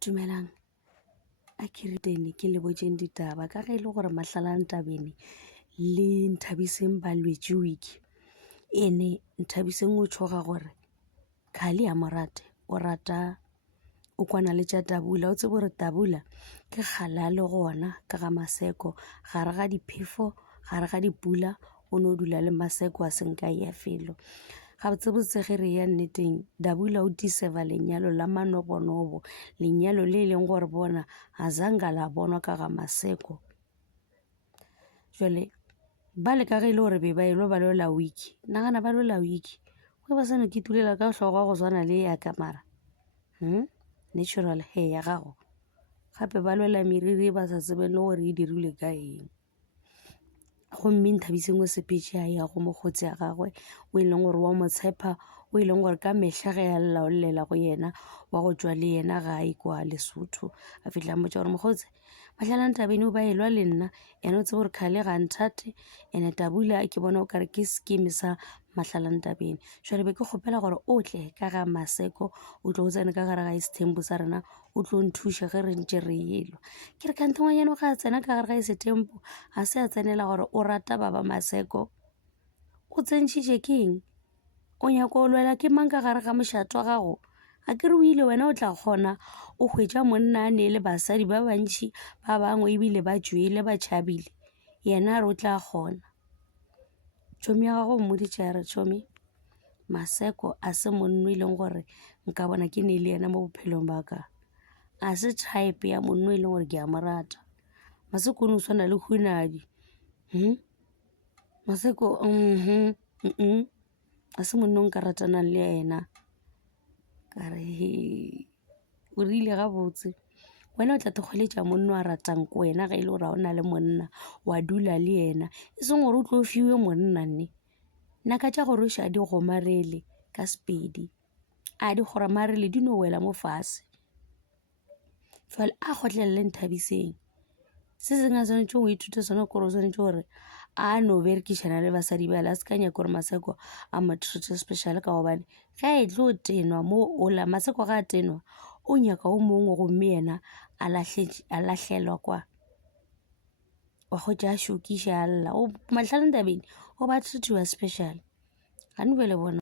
Dumelang a keretene ke le botjeng ditaba ka ge e le gore Mahlalane Tabeni le Nthabiseng ba lwetše wiki ene Nthabiseng o tshoga gore khali ya morate o rata o kwana le tša Tabula o tsebe gore Tabula ke kgalale gona ka ga Maseko gare ga diphefo gare ga dipula o no dula le Maseko a senka ya felo ga botsebotse ge re ya nneteng Tabula o diseva lenyalo la manobonobo lenyalo le leng gore bona a zanga la bonwa ka ga Maseko jwale ba le ka ge ile gore be ba ilo ba lola wiki nagana ba lola wiki go ba seno ke tulela ka hlogwa go swana le ya kamara natural hair ya gago gape ba lola meriri ba sa tsebeng le gore e dirilwe ka eng gomme Nthabiseng o sepetše a ya go mokgotsi ya gagwe o e leng gore wa mo tshepa o e leng gore ka mehla ge ya laolela go yena wa go tšwa le yena gae kwa Lesotho a fihla mmotša gore mokgotsi Mahlalane Tabeni o ba elwa le nna ene o tsebe gore khale ga nthate ene Tabula ke bona o kare ke skeme sa Mahlalane Tabeni jwale be ke kgopela gore o tle ka ga Maseko o tlo o tsene ka gare ga Isethembu sa rena o tlo nthuša ge re ntše re elwa ke re kante ngwanyana o ga a tsena ka gare ga Isethembu ga se a tsenela gore o rata baba Maseko o tsentšhitše ke eng o nyako o lwela ke mang ka gare ga mošato wa gago a ke re o ile wena o tla kgona o hwetša monna a ne le basadi ba bantši ba bangwe ebile ba tšwele ba tšhabile yena a re o tla kgona tšhomi ya gago mmoditša ya re tšhomi Maseko a se monno e leng gore nka bona ke ne le yena mo bophelong ba ka a se type ya monno e leng gore ke a morata Maseko o ne o swana le hunadi Maseko a se monno nka ratanang le yena ka re o rile gabotse wena o tla thekgoletša monno a ratang ko wena ga e le gore ga o na le monna wa dula le yena e seng gore o tlo fiwe monna nne naka tša gore o ša di gomarele ka Sepedi a di gomarele di no wela mo fase fela a kgotlelele Nthabiseng se sengwe a swanetše go ithuta sone kore o swanetše gore a no berekišana le basadi bale a se ka nyaka gore Maseko a mo treat special ka gobane ga e tlo tenwa mo ola Maseko ga a tenwa o nyaka o mongwe gomme yena a lahlelwa kwa wa kgotša a šokiša a lla Mahlalane Tabeni o ba treatiwa special ga ne bele bona